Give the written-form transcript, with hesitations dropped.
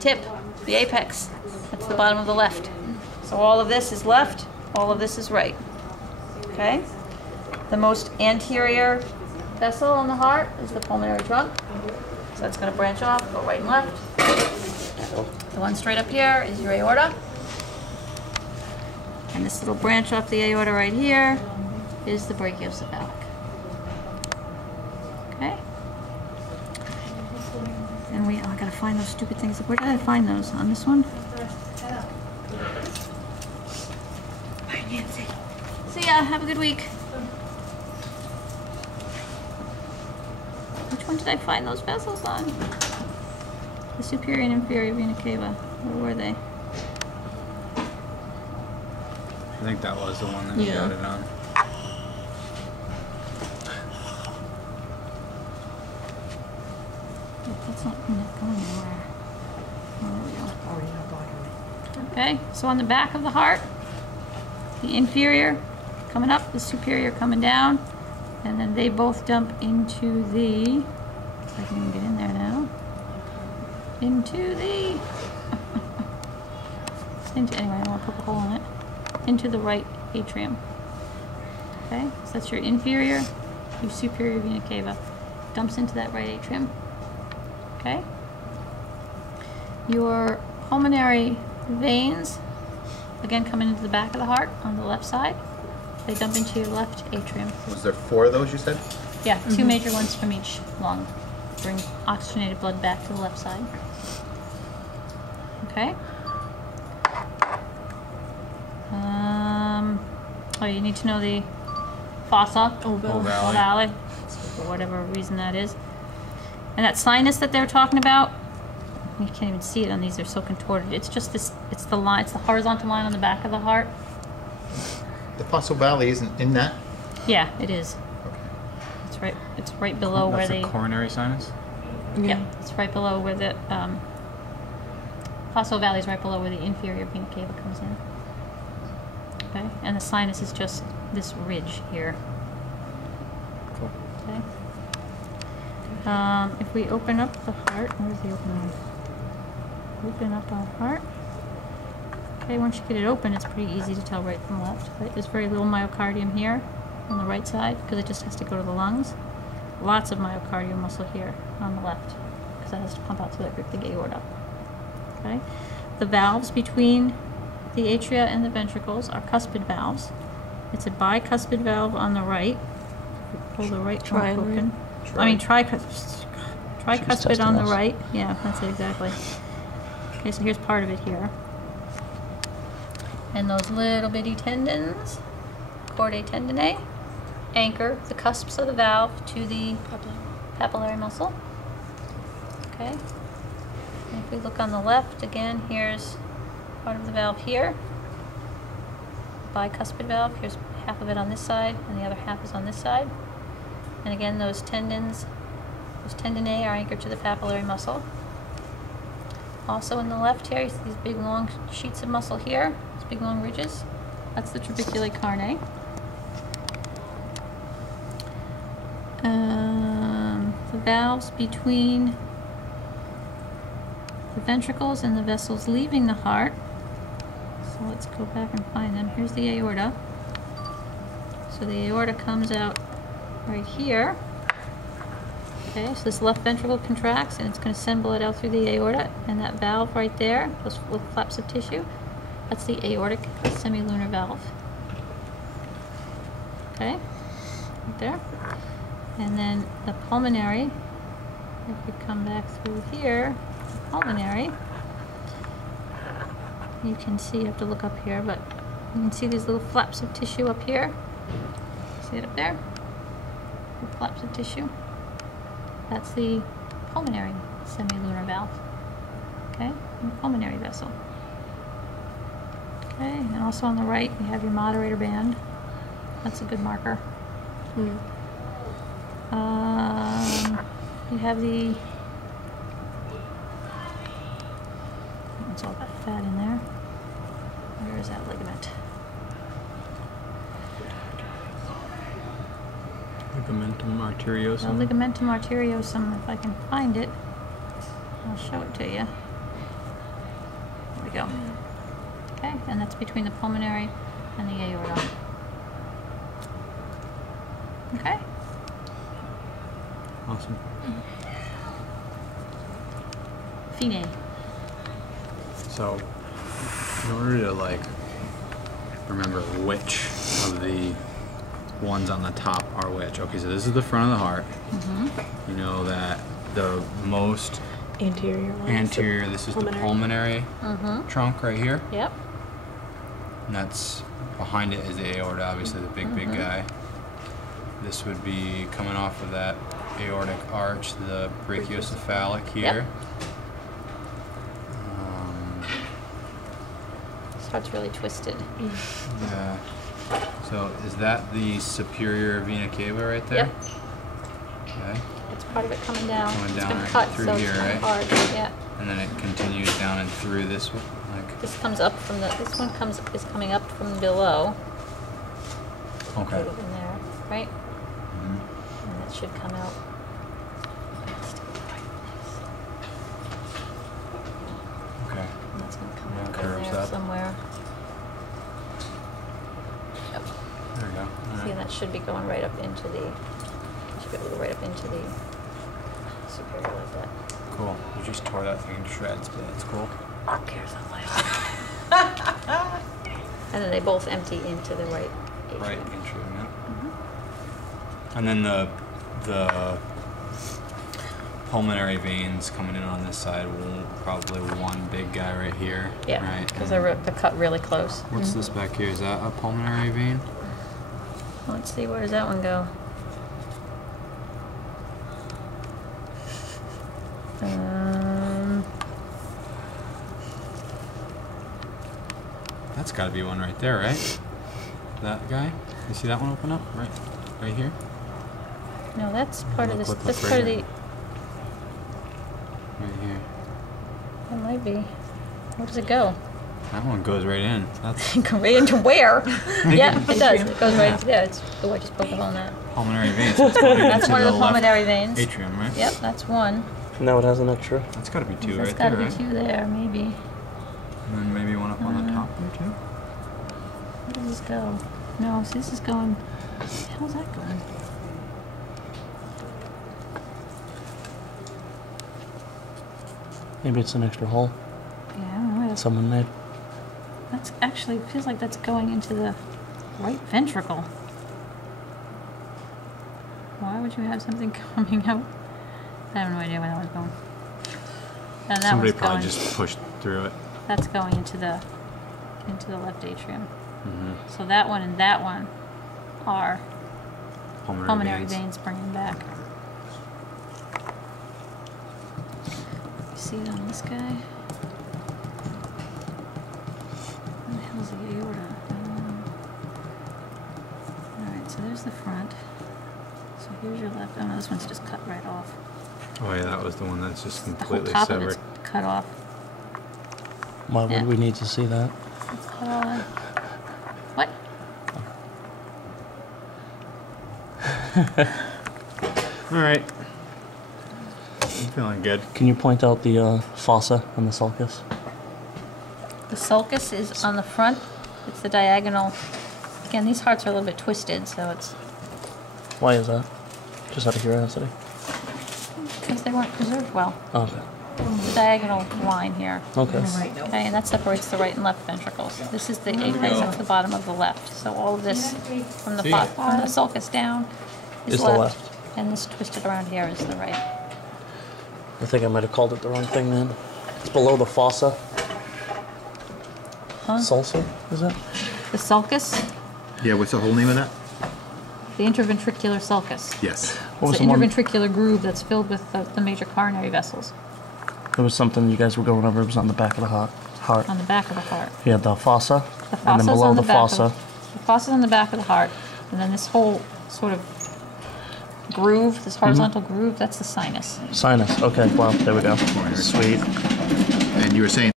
tip, the apex. That's the bottom of the left. So all of this is left, all of this is right. Okay? The most anterior vessel on the heart is the pulmonary trunk. So that's going to branch off, go right and left. The one straight up here is your aorta. And this little branch off the aorta right here is the brachiocephalic. Okay? And I gotta find those stupid things. Where did I find those? On this one? Bye, Nancy. See ya. Have a good week. Which one did I find those vessels on? The superior and inferior vena cava. Where were they? I think that was the one that you got it on. That's not going anywhere. Oh, there we go. Okay, so on the back of the heart, the inferior coming up, the superior coming down, and then they both dump into the, if I can even get in there now, into the, anyway, I don't want to poke a hole in it, into the right atrium. Okay, so that's your inferior, your superior vena cava, dumps into that right atrium. Okay, your pulmonary veins, again, coming into the back of the heart on the left side. They dump into your left atrium. Was there 4 of those you said? Yeah, 2 major ones from each lung. Bring oxygenated blood back to the left side. Okay. Oh, you need to know the fossa ovale, for whatever reason that is. And that sinus that they were talking about, you can't even see it on these, they're so contorted. It's just this, it's the line, it's the horizontal line on the back of the heart. The fossa ovale isn't in that? Yeah, it is. Okay. It's right below where That's the... a coronary sinus? Yeah, it's right below where the... fossa ovale is right below where the inferior vena cava comes in. Okay, and the sinus is just this ridge here. Cool. Okay. If we open up the heart, where's the open one? Open up our heart. Okay, once you get it open, it's pretty easy to tell right from left. Right? There's very little myocardium here on the right side because it just has to go to the lungs. Lots of myocardial muscle here on the left because that has to pump out to that great big aorta. Okay, the valves between the atria and the ventricles are cuspid valves. It's a bicuspid valve on the right. Pull the right trunk open. I mean tricuspid on the right. Yeah, that's it exactly. Okay, so here's part of it here. And those little bitty tendons, chordae tendineae, anchor the cusps of the valve to the papillary muscle. Okay. And if we look on the left, again, here's part of the valve here. Bicuspid valve, here's half of it on this side, and the other half is on this side. And again, those tendons, those tendineae are anchored to the papillary muscle. Also on the left here, you see these big long sheets of muscle here, these big long ridges. That's the trabeculae carnae. The valves between the ventricles and the vessels leaving the heart. So let's go back and find them. Here's the aorta. So the aorta comes out right here. Okay, so this left ventricle contracts and it's going to send blood out through the aorta, and that valve right there, those little flaps of tissue, that's the aortic semilunar valve. Okay, right there. And then the pulmonary, if we come back through here, the pulmonary, you can see, you have to look up here, but you can see these little flaps of tissue up here. See it up there? The flaps of tissue. That's the pulmonary semilunar valve. Okay, and the pulmonary vessel. Okay, and also on the right, you have your moderator band. That's a good marker. You have the, it's all that fat in there. Where is that ligament? Ligamentum arteriosum. The ligamentum arteriosum, if I can find it, I'll show it to you. and that's between the pulmonary and the aorta. Okay? Awesome. Fine. So, in order to like remember which of the ones on the top are which. Okay, so this is the front of the heart. You know that the most Anterior one. anterior, this is the pulmonary trunk right here. Yep. And that's behind it is the aorta, obviously the big guy. This would be coming off of that aortic arch, the brachiocephalic here. This heart's really twisted. Yeah. So is that the superior vena cava right there? Yep. Okay. It's part of it coming down. Coming down it's been right cut, through so here, it's kind of right? hard. Yeah. And then it continues down and through this one, like. This comes up from the. This one is coming up from below. Okay. Right in there, right? And it should come out. Okay. And that's gonna come Yeah, out in curves there up. somewhere. Yep. There we go. See, Alright. that should be going right up into the. Should be able to go right up into the superior like that. Cool. You just tore that thing to shreds, but that's cool. Who cares? I'm like. And then they both empty into the right. Right atrium. atrium, yeah. And then the pulmonary veins coming in on this side will probably one big guy right here. Yeah, Right. because and they're cut really close. what's this back here? Is that a pulmonary vein? Let's see, where does that one go? That's got to be one right there, right? That guy. You see that one open up? Right here. No, that's part of this. Look That's right part of here. the. Right here. It might be. Where does it go? That one goes right in. That's Go right into where? Yeah, it does. It goes right into there. It's, oh, I just poked a hole in that. pulmonary vein. So it's going That's into one of the left pulmonary veins. atrium, right? Yep, that's one. Now it has an extra. That's got to be two There's right got to there, be right? two there, maybe. And then maybe one up on the top there too. Where does this go? No, so this is going. How's that going? Maybe it's an extra hole Yeah, I don't know. someone made. That's actually feels like that's going into the right ventricle. Why would you have something coming out? I have no idea where that was going. And that Somebody one's probably going. just pushed through it. That's going into the left atrium. Mm-hmm. So that one and that one are pulmonary veins. veins bringing back. See it on this guy? Where the hell's the aorta? Alright, so there's the front. So here's your left. Oh no, this one's just cut right off. Oh yeah, that was the one that's just The whole completely top severed. of it's cut off. Why would Yeah. we need to see that? It's cut all in. What? All right. I'm feeling good. Can you point out the fossa and the sulcus? The sulcus is on the front. It's the diagonal. Again, these hearts are a little bit twisted, so it's Why is that? Just out of curiosity. because they weren't preserved well. Oh, okay. The diagonal line here. Okay. Okay, and that separates the right and left ventricles. This is the apex at the bottom of the left. So all of this from the from the sulcus down is Is the left. and this twisted around here is the right. I think I might have called it the wrong thing then. It's below the fossa. Huh? Sulci, is it? The sulcus, Yeah, what's the whole name of that? the interventricular sulcus. Yes. What was It's the the one? interventricular groove that's filled with the major coronary vessels There was something you guys were going over. It was on the back of the heart. on the back of the heart. You had the fossa, The and then fossa's below on the the back fossa. the fossa's on the back of the heart, and then this whole sort of groove, this horizontal groove, that's the sinus. Sinus. Okay, wow, there we go. Sweet. And you were saying